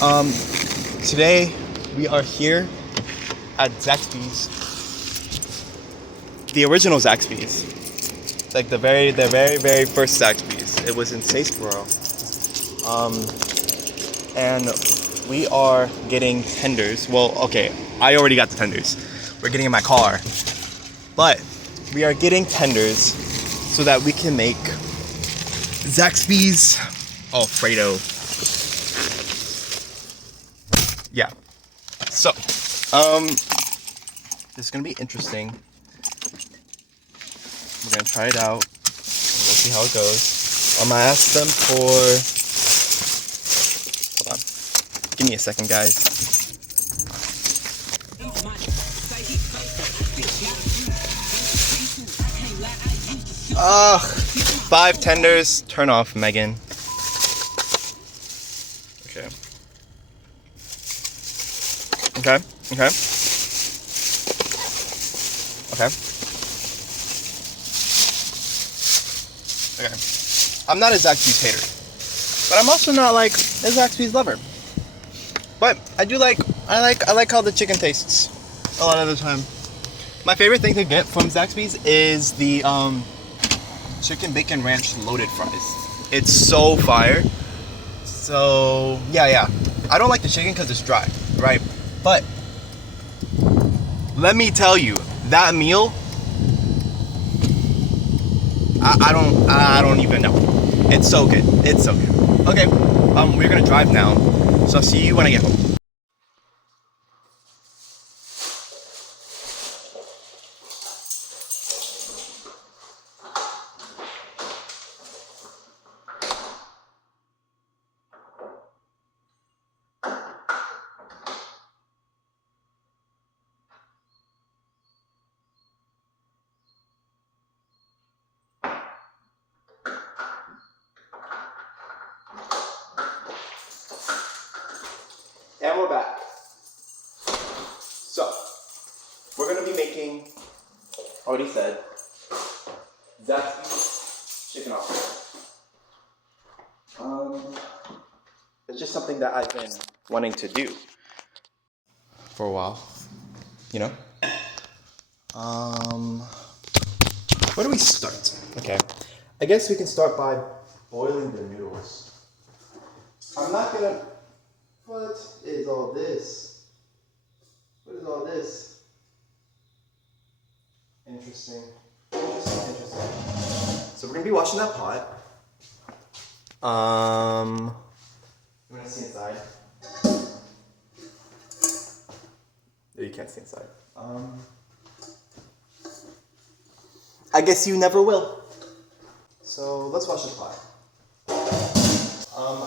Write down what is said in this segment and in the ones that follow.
Um, Today we are here at Zaxby's, the original Zaxby's, like the very first Zaxby's. It was in Statesboro, and we are getting tenders. Well, okay, I already got the tenders. We're getting in my car, but we are getting tenders so that we can make Zaxby's Alfredo. Yeah. So, this is gonna be interesting. We're gonna try it out. We'll see how it goes. I'm gonna ask them for. Hold on. Give me a second, guys. Ugh. 5 tenders. Turn off, Megan. Okay. Okay. Okay. Okay. Okay. I'm not a Zaxby's hater, but I'm also not like a Zaxby's lover. But I like how the chicken tastes a lot of the time. My favorite thing to get from Zaxby's is the chicken bacon ranch loaded fries. It's so fire. So yeah. I don't like the chicken because it's dry, right? But let me tell you, that meal, I don't even know. It's so good. It's so good. Okay, we're gonna drive now, so I'll see you when I get home. And we're back. So, we're gonna be making, already said, Zaxby's chicken Alfredo. It's just something that I've been wanting to do for a while, you know? Where do we start? Okay, I guess we can start by boiling the noodles. I'm not gonna, what is all this? What is all this? Interesting. So we're gonna be watching that pot. You wanna see inside? No, you can't see inside. I guess you never will. So let's watch the pot.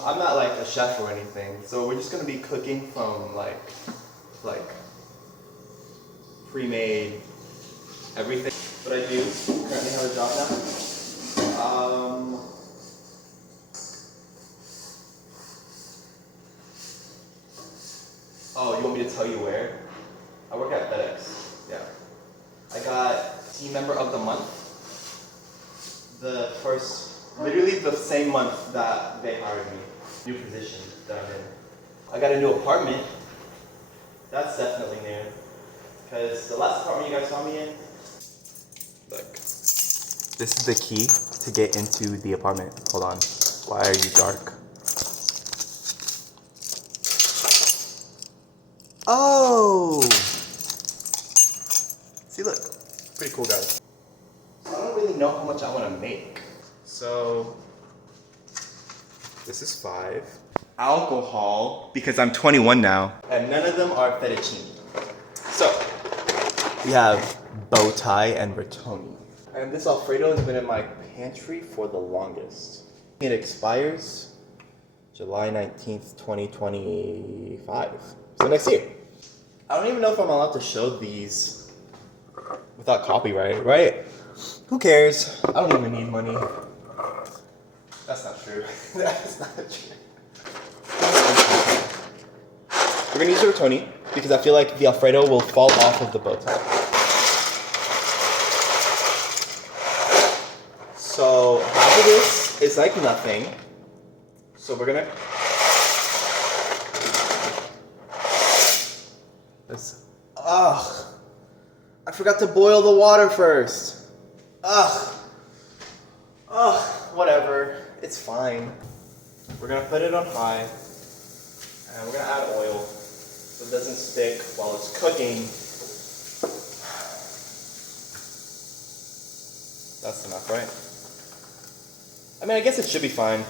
I'm not like a chef or anything, so we're just gonna be cooking from like pre-made everything. But I do currently have a job now. Oh, you want me to tell you where? I work at FedEx. Yeah. I got team member of the month. Literally the same month that they hired me. New position that I'm in. I got a new apartment. That's definitely new. Because the last apartment you guys saw me in, look. This is the key to get into the apartment. Hold on. Why are you dark? Oh! See, look. Pretty cool, guys. I don't really know how much I want to make. So, this is 5. Alcohol, because I'm 21 now. And none of them are fettuccine. So, we have bow tie and rotoni. And this Alfredo has been in my pantry for the longest. It expires July 19th, 2025. So next year. I don't even know if I'm allowed to show these without copyright, right? Who cares? I don't even need money. That's not true. That's not true. We're gonna use the rotoni because I feel like the Alfredo will fall off of the bow tie. So half of this is like nothing. So we're gonna Ugh. I forgot to boil the water first. Ugh. Ugh. Whatever. It's fine. We're gonna put it on high. And we're gonna add oil so it doesn't stick while it's cooking. That's enough, right? I mean, I guess it should be fine.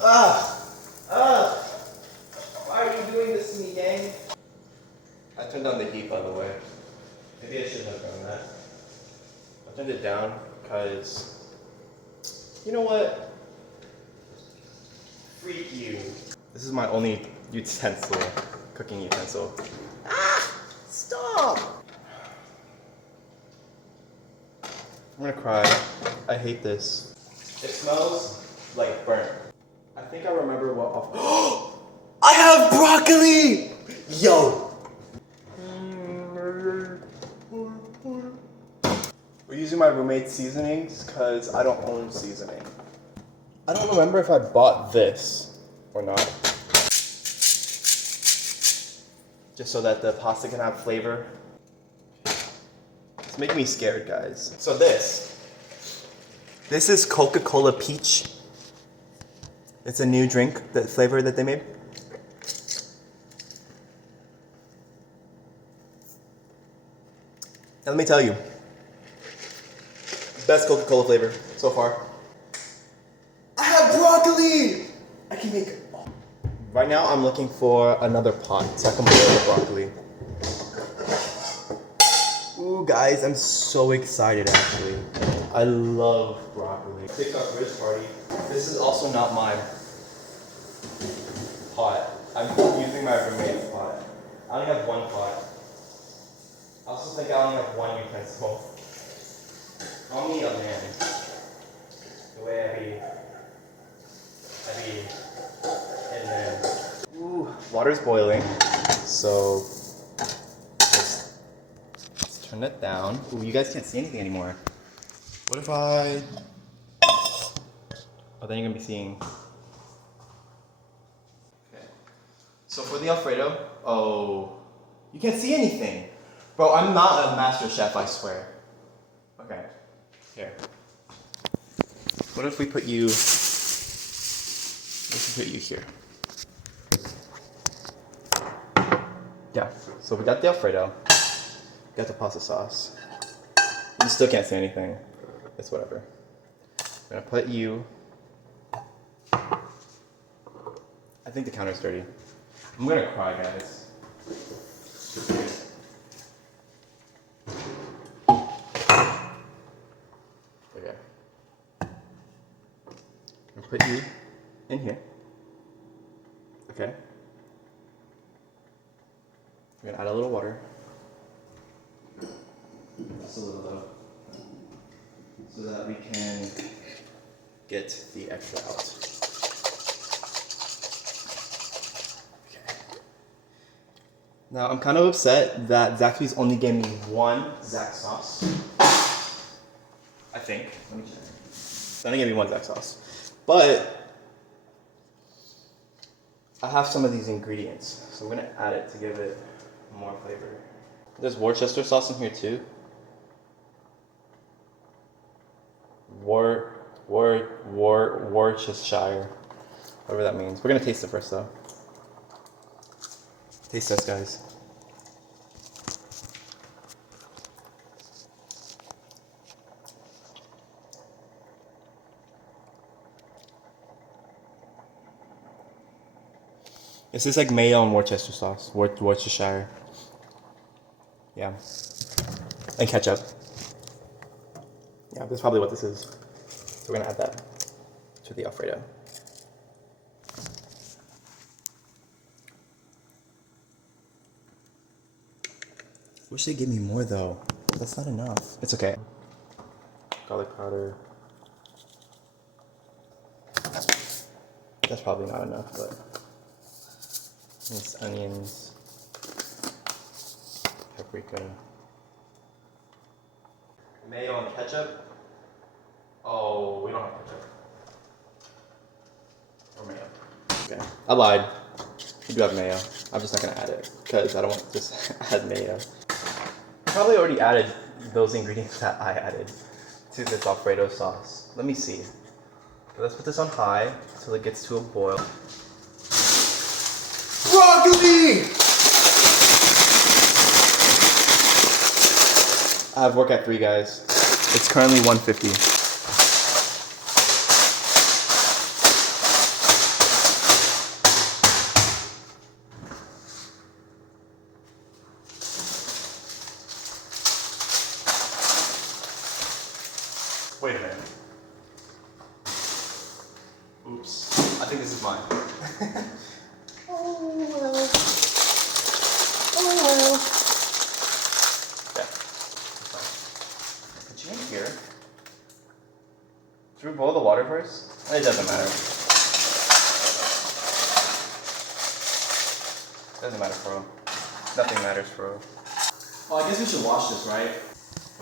Ugh! Ugh! Why are you doing this to me, gang? I turned down the heat, by the way. Maybe I shouldn't have done that. I turned it down because, you know what? Freak you. This is my only utensil, cooking utensil. Ah! Stop! I'm gonna cry. I hate this. It smells like burnt. I think I remember what off. I have broccoli! Yo! We're using my roommate's seasonings because I don't own seasoning. I don't remember if I bought this or not. Just so that the pasta can have flavor. It's making me scared, guys. So this is Coca-Cola Peach. It's a new drink, the flavor that they made. And let me tell you, best Coca-Cola flavor so far. I have broccoli! I can make... Right now I'm looking for another pot so I can boil the broccoli. Ooh, guys, I'm so excited actually. I love broccoli. TikTok Rich Party. This is also not my pot. I'm using my roommate's pot. I only have one pot. I also think I only have one utensil. Call me a man. The way I be, and then, ooh, water's boiling. So, let's turn it down. Ooh, you guys can't see anything anymore. What if I, oh, then you're gonna be seeing. Okay. So for the Alfredo, oh, you can't see anything. Bro, I'm not a master chef, I swear. Okay, here. What if we put you, here? Yeah, so we got the Alfredo, got the pasta sauce. You still can't see anything. It's whatever. I'm gonna put you, I think the counter's dirty. I'm gonna cry, guys. Okay. I'm gonna put you in here. Okay. I'm gonna add a little water. Just a little though. So that we can get the extra out. Okay. Now I'm kind of upset that Zaxby's only gave me one Zax sauce. I think. Let me check. They only gave me one Zax sauce. But I have some of these ingredients, so I'm gonna add it to give it more flavor. There's Worcester sauce in here too. Worcestershire, whatever that means. We're gonna taste it first though. Taste test, guys. This is like mayo and Worcester sauce, Worcestershire. Yeah, and ketchup. Yeah, that's probably what this is. So we're gonna add that to the Alfredo. Wish they gave me more though. That's not enough. It's okay. Garlic powder. That's probably not enough, but minced onions, paprika, mayo and ketchup. Oh, we don't have ketchup. Or mayo. Okay, I lied. I do have mayo. I'm just not gonna add it because I don't want to just add mayo. Probably already added those ingredients that I added to this Alfredo sauce. Let me see. Okay, let's put this on high until it gets to a boil. Broccoli! I have work at 3, guys. It's currently 1:50. Wait a minute. Oops. I think this is mine. Oh well. Oh well. Yeah. That's fine. Put you in here. Should we boil the water first? It doesn't matter. Doesn't matter, bro. Nothing matters, bro. Oh, I guess we should watch this, right?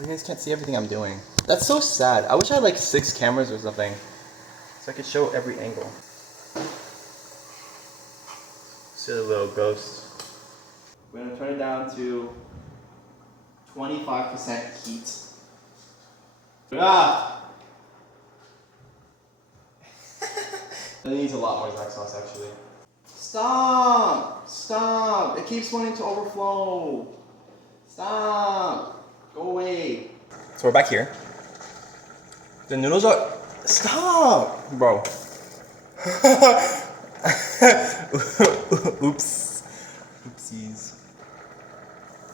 You guys can't see everything I'm doing. That's so sad. I wish I had like 6 cameras or something, so I could show every angle. Silly little ghost. We're gonna turn it down to 25% heat. Ah! It needs a lot more Zaxby sauce actually. Stop! Stop! It keeps wanting to overflow. Stop! Go away. So we're back here. The noodles are... Stop! Bro. Oops. Oopsies.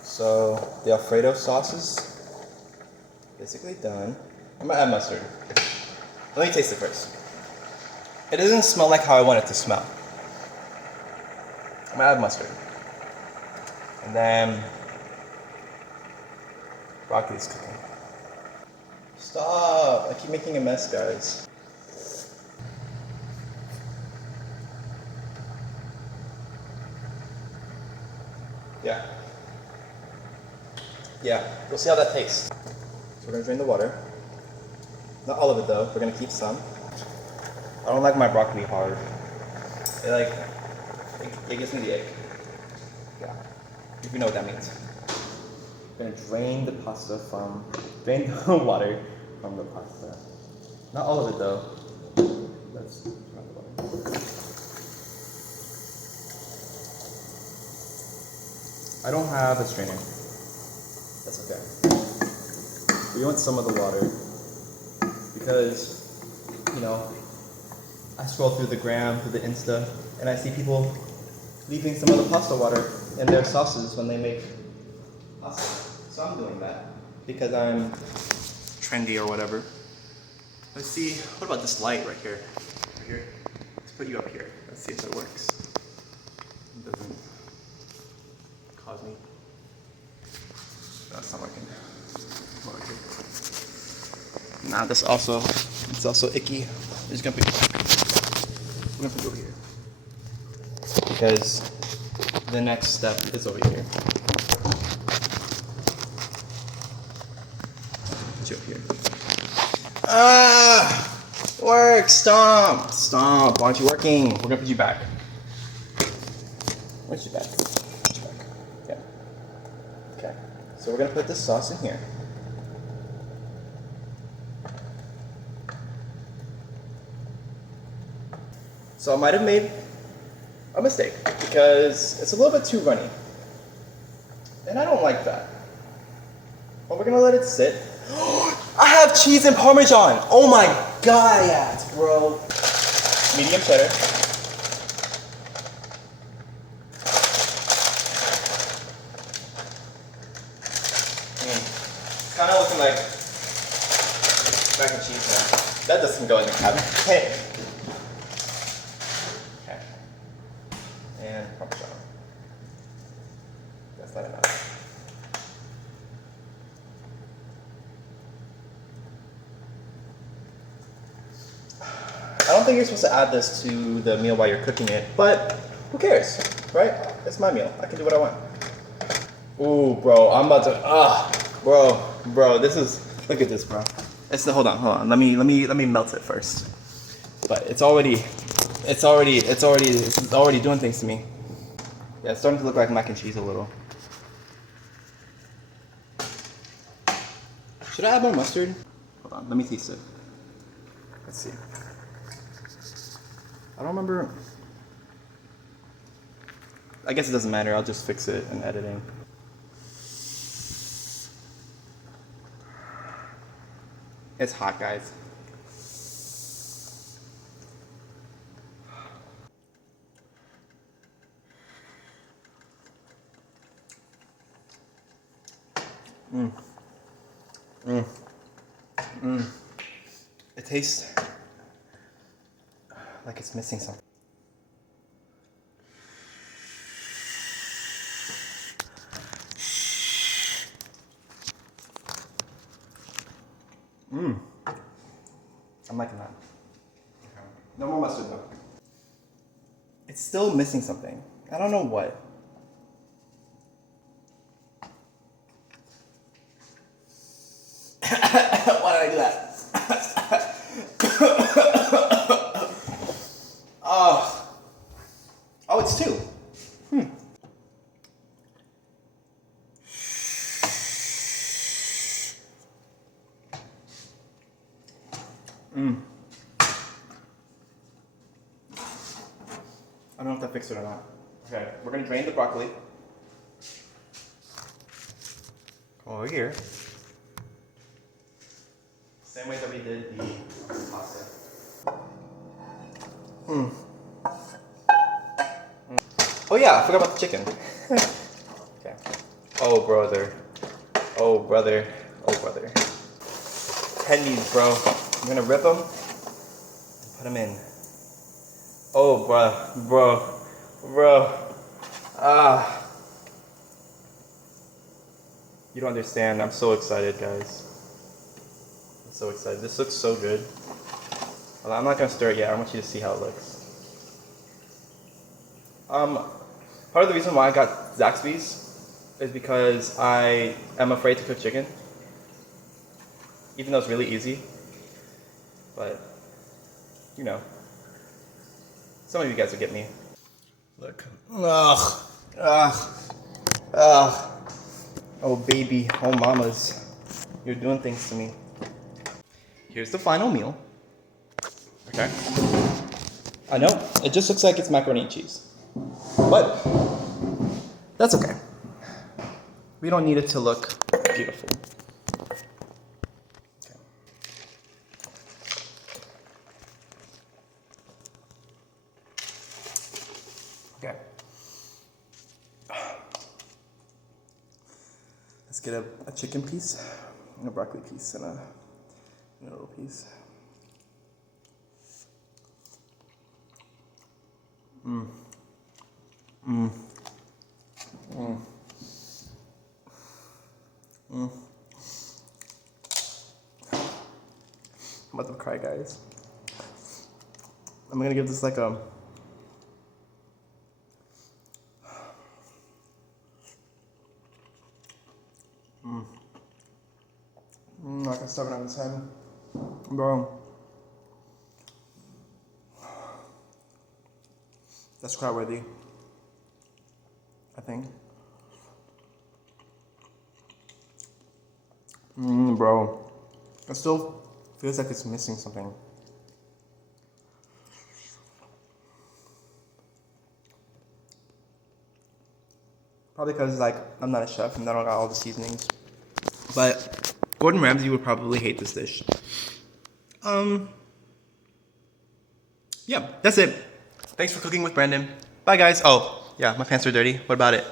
So the Alfredo sauce is basically done. I'm gonna add mustard. Let me taste it first. It doesn't smell like how I want it to smell. I'm gonna add mustard. And then broccoli's cooking. Stop! I keep making a mess, guys. Yeah. Yeah, we'll see how that tastes. So we're gonna drain the water. Not all of it though, we're gonna keep some. I don't like my broccoli hard. It gives me the ick. Yeah, if you know what that means. We're gonna drain the water from the pasta. Not all of it though. Let's drain the water. I don't have a strainer. That's okay. We want some of the water because, you know, I scroll through the gram, through the Insta, and I see people leaving some of the pasta water in their sauces when they make pasta. So I'm doing that because I'm trendy or whatever. Let's see, what about this light right here? Right here? Let's put you up here. Let's see if it works. It doesn't cause me. No, it's not working. It's not working. Nah, it's also icky. We're gonna put you over here. Because the next step is over here. Put you up here. Work! Stop! Stop! Why aren't you working? We're gonna put you back. Where's you back? Put you back. Yeah. Okay. So we're gonna put this sauce in here. So I might have made a mistake because it's a little bit too runny. And I don't like that. But we're gonna let it sit. I have cheese and Parmesan! Oh my god, bro. Medium cheddar. It's kind of looking like mac and cheese now. That doesn't go in the cabinet. Hey. Okay. And Parmesan. That's not enough. I don't think you're supposed to add this to the meal while you're cooking it, but who cares, right? It's my meal. I can do what I want. Ooh, bro, I'm about to, bro, this is, look at this, bro. Hold on. Let me melt it first. But it's already doing things to me. Yeah, it's starting to look like mac and cheese a little. Should I add more mustard? Hold on, let me taste it. Let's see. I don't remember. I guess it doesn't matter. I'll just fix it in editing. It's hot, guys. It tastes like it's missing something. I'm liking that. Okay. No more mustard though. It's still missing something. I don't know what. Why did I do that? Oh, it's two. I don't know if that fixed it or not. Okay, we're gonna drain the broccoli. Come over here. Same way that we did the pasta. Oh yeah, I forgot about the chicken. Okay. Oh brother. Oh brother. Oh brother. Pennies, bro. I'm gonna rip them and put them in. Oh, bro. Ah. You don't understand. I'm so excited, guys. I'm so excited. This looks so good. Well, I'm not gonna stir it yet. I want you to see how it looks. Part of the reason why I got Zaxby's is because I am afraid to cook chicken, even though it's really easy. But you know, some of you guys will get me. Look. Ugh. Oh baby, oh mamas, you're doing things to me. Here's the final meal. Okay. I know, it just looks like it's macaroni and cheese. But that's okay. We don't need it to look beautiful. Okay. Okay. Let's get a chicken piece, and a broccoli piece, and a noodle piece. I'm about to cry, guys. I'm gonna give this like a I can stop it on this head. Bro. That's cry worthy, I think. Bro. It still feels like it's missing something. Probably because like I'm not a chef and I don't got all the seasonings. But Gordon Ramsay would probably hate this dish. Yeah, that's it. Thanks for cooking with Brandon. Bye guys. Oh, yeah, my pants are dirty. What about it?